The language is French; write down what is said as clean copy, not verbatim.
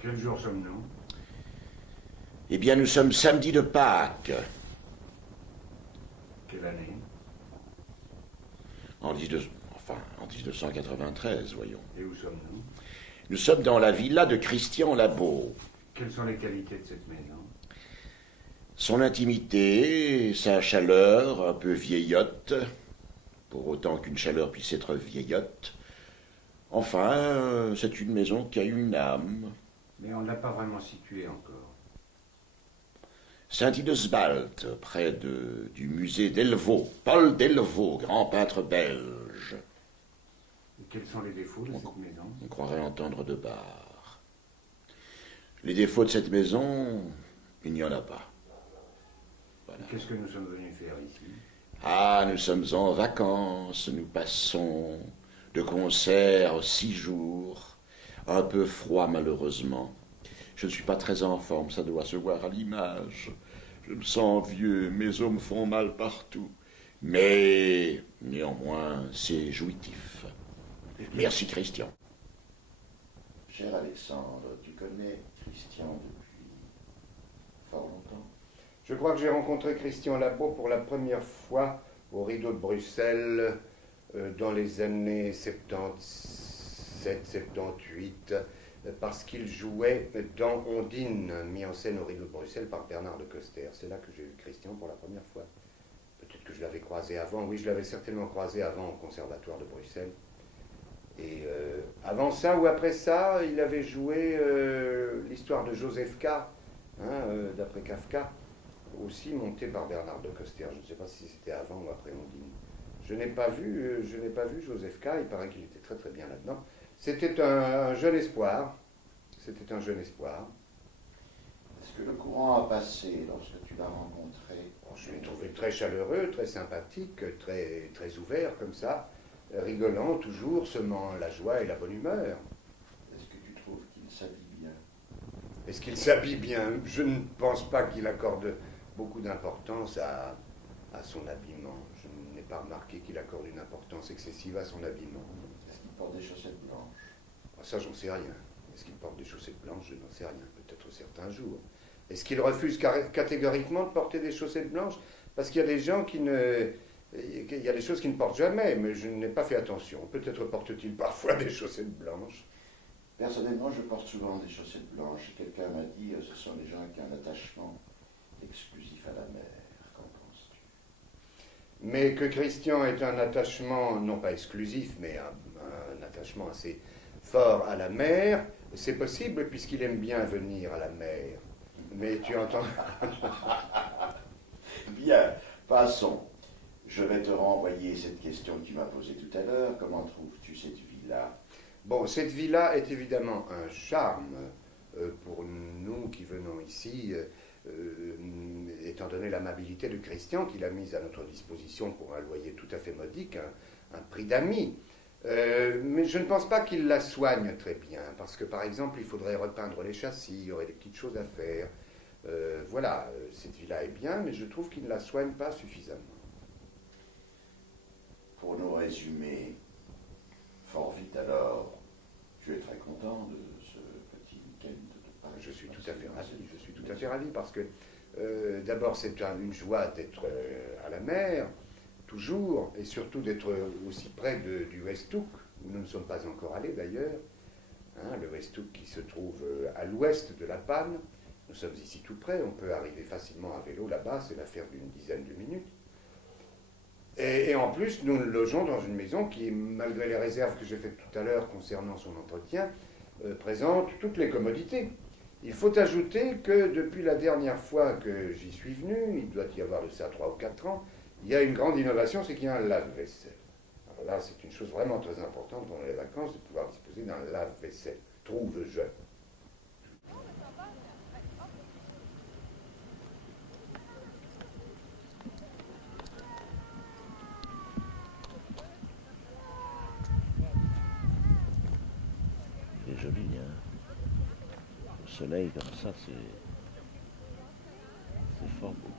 Quel jour sommes-nous? Eh bien, nous sommes samedi de Pâques. Quelle année? En 1993, voyons. Et où sommes-nous? Nous sommes dans la villa de Christian Labo. Quelles sont les qualités de cette maison? Son intimité, sa chaleur, un peu vieillotte, pour autant qu'une chaleur puisse être vieillotte. Enfin, c'est une maison qui a une âme. Mais on ne l'a pas vraiment située encore. Saint-Idesbald, près du musée Delvaux. Paul Delvaux, grand peintre belge. Et quels sont les défauts de cette maison? On croirait entendre de barre. Les défauts de cette maison, il n'y en a pas. Voilà. Qu'est-ce que nous sommes venus faire ici? Ah, nous sommes en vacances, nous passons de concert 6 jours, un peu froid malheureusement. Je ne suis pas très en forme, ça doit se voir à l'image. Je me sens vieux, mes os me font mal partout. Mais néanmoins, c'est jouitif. Merci Christian. Cher Alexandre, tu connais Christian depuis fort longtemps? Je crois que j'ai rencontré Christian Labo pour la première fois au Rideau de Bruxelles dans les années 77-78 parce qu'il jouait dans Ondine, mis en scène au Rideau de Bruxelles par Bernard de Coster. C'est là que j'ai vu Christian pour la première fois. Peut-être que je l'avais croisé avant. Oui, je l'avais certainement croisé avant au Conservatoire de Bruxelles. Et avant ça ou après ça, il avait joué l'histoire de Joseph K, d'après Kafka, aussi monté par Bernard de Coster. Je ne sais pas si c'était avant ou après Ondine. Je n'ai pas vu Joseph K. Il paraît qu'il était très très bien là-dedans. C'était un jeune espoir. C'était un jeune espoir. Est-ce que le courant a passé lorsque tu l'as rencontré? Bon, je l'ai trouvé très chaleureux, très sympathique, très, très ouvert comme ça, rigolant toujours, semant la joie et la bonne humeur. Est-ce que tu trouves qu'il s'habille bien? Est-ce qu'il s'habille bien? Je ne pense pas qu'il accorde beaucoup d'importance à son habillement. Je n'ai pas remarqué qu'il accorde une importance excessive à son habillement. Est-ce qu'il porte des chaussettes blanches? Ça, j'en sais rien. Est-ce qu'il porte des chaussettes blanches? Je n'en sais rien. Peut-être certains jours. Est-ce qu'il refuse catégoriquement de porter des chaussettes blanches? Parce qu'il y a des gens qui ne... Il y a des choses qu'il ne portent jamais, mais je n'ai pas fait attention. Peut-être porte-t-il parfois des chaussettes blanches. Personnellement, je porte souvent des chaussettes blanches. Quelqu'un m'a dit ce sont les gens qui ont un attachement exclusif à la mer. Qu'en penses-tu? Mais que Christian ait un attachement, non pas exclusif, mais un attachement assez fort à la mer, c'est possible puisqu'il aime bien venir à la mer. Mais tu entends... Bien, passons. Je vais te renvoyer cette question que tu m'as posée tout à l'heure. Comment trouves-tu cette villa? Bon, cette villa est évidemment un charme pour nous qui venons ici, étant donné l'amabilité de Christian qu'il a mise à notre disposition pour un loyer tout à fait modique, un prix d'amis. Mais je ne pense pas qu'il la soigne très bien, parce que par exemple, il faudrait repeindre les châssis, il y aurait des petites choses à faire. Voilà, cette villa est bien, mais je trouve qu'il ne la soigne pas suffisamment. Pour nous résumer fort vite alors, tu es très content de ce petit week-end de Paris? Je suis tout à fait ravi, parce que d'abord c'est une joie d'être à la mer, toujours, et surtout d'être aussi près du Westhoek, où nous ne sommes pas encore allés d'ailleurs, le Westhoek qui se trouve à l'ouest de La Panne. Nous sommes ici tout près, on peut arriver facilement à vélo là-bas, c'est l'affaire d'une dizaine de minutes. Et en plus, nous logeons dans une maison qui, malgré les réserves que j'ai faites tout à l'heure concernant son entretien, présente toutes les commodités. Il faut ajouter que depuis la dernière fois que j'y suis venu, il doit y avoir de ça 3 ou 4 ans, il y a une grande innovation, c'est qu'il y a un lave-vaisselle. Alors là, c'est une chose vraiment très importante pendant les vacances de pouvoir disposer d'un lave-vaisselle. Trouve-je. C'est joli, hein. Le soleil comme ça, c'est... fort beau.